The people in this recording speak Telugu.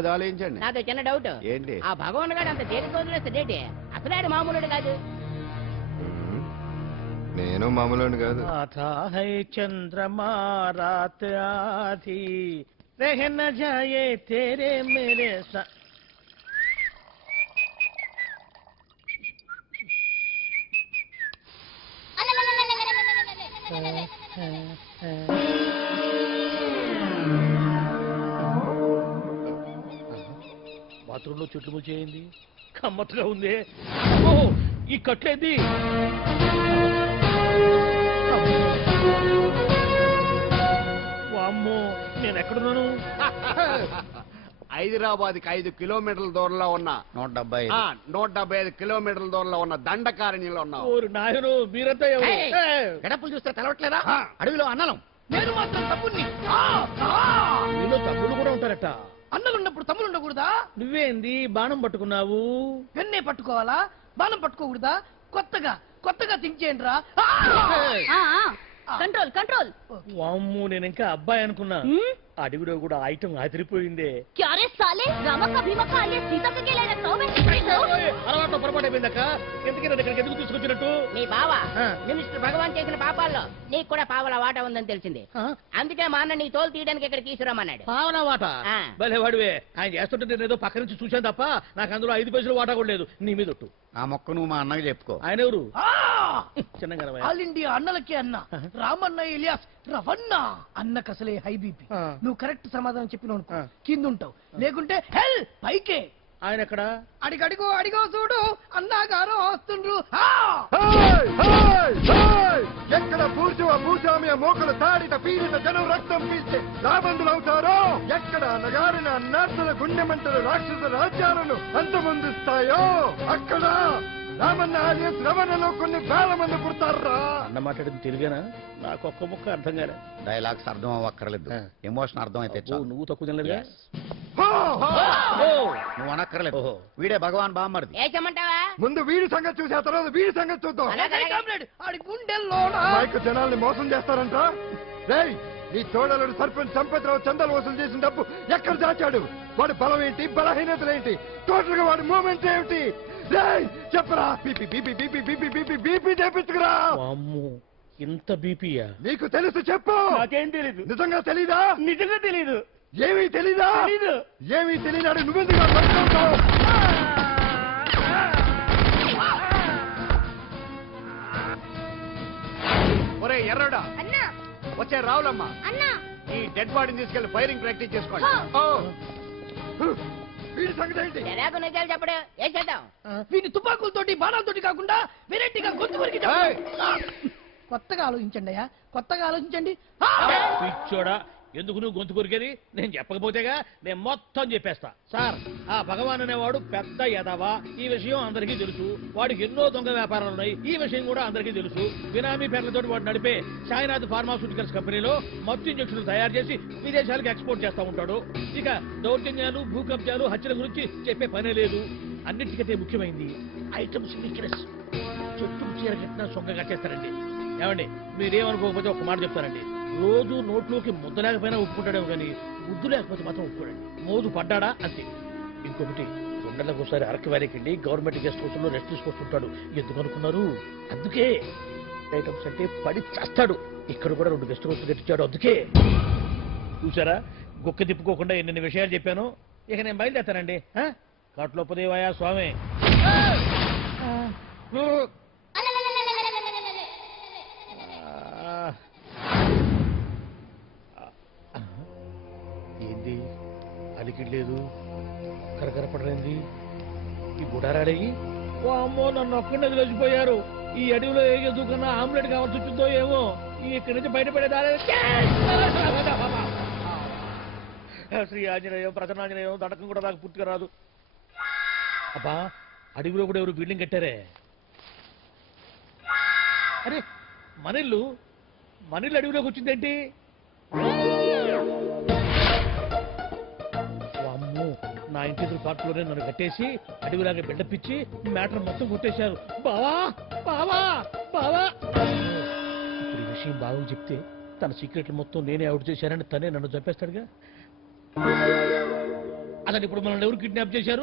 అది ఆలోచించండి. నాతో చిన్న డౌట్ ఏంటి? ఆ భగవాన్ గారు అంత తేలిక వదిలేస్తాడేంటి? అసలు ఆడు మామూలుడు కాదు. నేను మామూలు కాదు. చంద్రమా రాత్ ఆధీ रह न जाए तेरे मेरे साथ। బాత్రూంలో చెట్లు ముచ్చేయింది, కమ్మత్తుగా ఉంది. ఈ కట్లేది వామ్మో, నేను ఎక్కడున్నాను? హైదరాబాద్ కి 5 కిలోమీటర్ల దూరంలో ఉన్న 175 కిలోమీటర్ల దూరంలో ఉన్న దండకారణ్యంలో ఉన్నావు. ఓరు నాయను, మీరంతా ఎవరు? గడపలు చూస్తే తెలవట్లేదా? అడవిలో అన్నలం. నేను మాత్రం తమ్ముణ్ణి. మీలో తమ్ముళ్ళు కూడా ఉంటారట. అన్నలున్నప్పుడు తమ్ముడు ఉండకూడదా? నువ్వేంది బాణం పట్టుకున్నావు? పెన్నే పట్టుకోవాలా, బాణం పట్టుకోకూడదా? కొత్తగా కొత్తగా థింక్ చేయండి రా. Control control. వామ్ము, నేను ఇంకా అబ్బాయి అనుకున్నా. అడవిలో కూడా ఐటమ్ అదిరిపోయిందే. క్యారే సాలే, రమక భీమక అలే సీతక గేలే రస్తావు మే. అలవాటు పొరపాటు అయిపోయిందక్క. ఎందుకు నన్ను ఇక్కడికి ఎందుకు తీసుకొచ్చినట్టు? నీ బావ మినిస్టర్ భగవాన్ చేసిన పాపాల్లో నీకు కూడా పావల వాటా ఉందని తెలిసింది. అందుకే మా అన్న నీ తోలు తీయడానికి ఇక్కడ తీసుకురామన్నాడు. పావనా వాటా? భలే వాడివే. ఆయన చేస్తుంటే నేను ఏదో పక్క నుంచి చూశాను తప్ప నాకు అందులో 5 పైసలు వాటా కూడా లేదు. నీ మీద ఒట్టు. ఆ మొక్క నువ్వు మా అన్నకి చెప్పుకో. ఆయన ఎవరు? చిన్నగా ఆల్ ఇండియా అన్నలకే అన్న రామన్న ఇలియాస్ రవన్న. అన్నకు అసలే హై బీపీ. నువ్వు కరెక్ట్ సమాధానం చెప్పిన కింద ఉంటావు, లేకుంటే హెల్ పైకే. ఆయన ఎక్కడ? అడిగడిగో అడిగో చూడు, అన్నగారు వస్తుండ్రు. ఎక్కడ భూస్వామ్య మోకలు తాడిత పీడిత జనం రక్తం పీల్చే రాబందులు అవుతారో, ఎక్కడ నగారిన అన్నార్థుల గుండె మంటలు రాక్షస రాజ్యాలను అంతమొందిస్తాయో, అక్కడ రామన్న ఆలియస్ రవణలో కొన్ని వేల మంది పుడతారా. అన్న మాట్లాడింది తెలుగేనా? నాకు ఒక్క ముక్క అర్థం కాలే. డైలాగ్స్ అర్థం అవ్వక్కర్లేదు, ఎమోషన్ అర్థం అయితే నువ్వు తక్కువ తినలేదుగా? నువ్వు అనక్కర్లేదు. వీడే భగవాన్ బామ్మర్ది. ఏమంటావా? ముందు వీడి సంగతి చూసి ఆ తర్వాత వీడి సంగతి చూద్దాం. ఆడి గుండెల్లో జనాల్ని మోసం చేస్తారంట. రేయ్, నీ తోడలుడు సర్పంచ్ సంపత్రావు చందాలు వసూలు చేసిన డబ్బు ఎక్కడ దాచాడు? వాడి బలం ఏంటి, బలహీనతలు ఏంటి, టోటల్ గా వాడి మూమెంట్ ఏమిటి? చెప్పరా. BP BP BP BP BP BP చేపించుకురా. ఇంత బీపీయా? నీకు తెలుసు చెప్పు. నాకేం తెలీదు. నిజంగా తెలీదా? నిజంగా తెలీదు. ఏమీ తెలీదా? ఏమీ తెలియనాడు నువ్వెందుకు ఒరే ఎర్రడా, వచ్చే రావులమ్మా, ఈ డెడ్ బాడీని తీసుకెళ్లి ఫైరింగ్ ప్రాక్టీస్ చేసుకోండి. వీడి సంగతి ఏంటి? నిజాలు చెప్పడు. ఏం చేద్దాం? వీని తుపాకులతోటి బాణాలతోటి కాకుండా వెరైటీగా గొంతు వరకు కొత్తగా ఆలోచించండి అయ్యా, కొత్తగా ఆలోచించండి. పిచ్చోడా, ఎందుకు నువ్వు గొంతు కొరికేది? నేను చెప్పకపోతేగా నేను మొత్తం చెప్పేస్తా. సార్, ఆ భగవాన్ అనేవాడు పెద్ద యదవ. ఈ విషయం అందరికీ తెలుసు. వాడికి ఎన్నో దొంగ వ్యాపారాలు ఉన్నాయి. ఈ విషయం కూడా అందరికీ తెలుసు. బినామీ పేర్లతో వాడు నడిపే సాయినాథ్ ఫార్మాస్యూటికల్స్ కంపెనీలో మత్తు ఇంజక్షన్లు తయారు చేసి విదేశాలకు ఎక్స్పోర్ట్ చేస్తా ఉంటాడు. ఇక దౌర్జన్యాలు, భూకబ్జాలు, హత్యల గురించి చెప్పే పనే లేదు. అన్నిటికంటే ముఖ్యమైంది ఐటమ్స్ వీక్నెస్. చెట్టు చీర కట్టినా సొంగ కట్టేస్తారండి. ఏమండి, మీరేమనుకోకపోతే ఒక మాట చెప్తారండి. రోజు నోట్లోకి ముద్ద లేకపోయినా ఒప్పుకుంటాడేమో కానీ ముద్దు లేకపోతే మాత్రం ఒప్పుకోడండి. మోజు పడ్డాడా అంతే. ఇంకొకటి, 2 నెలలకు ఒకసారి అరకు వ్యాలీకి వెళ్ళి గవర్నమెంట్ గెస్ట్ హౌస్ లో రెస్ట్ తీసుకొస్తుంటాడు. ఎందుకు అనుకున్నారు? అందుకే. ఐటమ్స్ అంటే పడి చేస్తాడు. ఇక్కడ కూడా 2 గెస్ట్ హౌస్ కట్టించాడు. అందుకే. చూసారా, గుక్క తిప్పుకోకుండా ఎన్ని విషయాలు చెప్పాను. ఇక నేను బయలుదేరుతానండి. కాట్లోపదేవాయా స్వామి. ఏంది అలికిడ్లేదు, కరకరపడలేంది ఈ గుడారాడేయి? ఓ అమ్మో, నన్ను ఒక్కడే వదిలేసిపోయారు. ఈ అడవిలో ఏ ఎదుగుకున్నా ఆమ్లెట్ కావాల్సి వచ్చిందో ఏమో. ఇక్కడి నుంచి బయటపడేదారే. శ్రీ ఆంజనేయం, ప్రసన్నాంజనేయం, దడకం కూడా నాకు పూర్తిగా రాదు. అబ్బా, అడవిలో కూడా ఎవరు బిల్డింగ్ కట్టారే? అరే, మనిల్లు అడవిలోకి వచ్చిందేంటి? అమ్మో, నా ఇంటి ఎదురు పార్కులోనే నన్ను కట్టేసి అడవిలాగా బిడ్డపిచ్చి మ్యాటర్ మొత్తం కొట్టేశారు. బావా బావా బావా. ఇప్పుడు ఈ విషయం బావకు చెప్తే తన సీక్రెట్లు మొత్తం నేనే అవుట్ చేశానని తనే నన్ను చంపేస్తాడుగా. అసలు ఇప్పుడు మనల్ని ఎవరు కిడ్నాప్ చేశారు?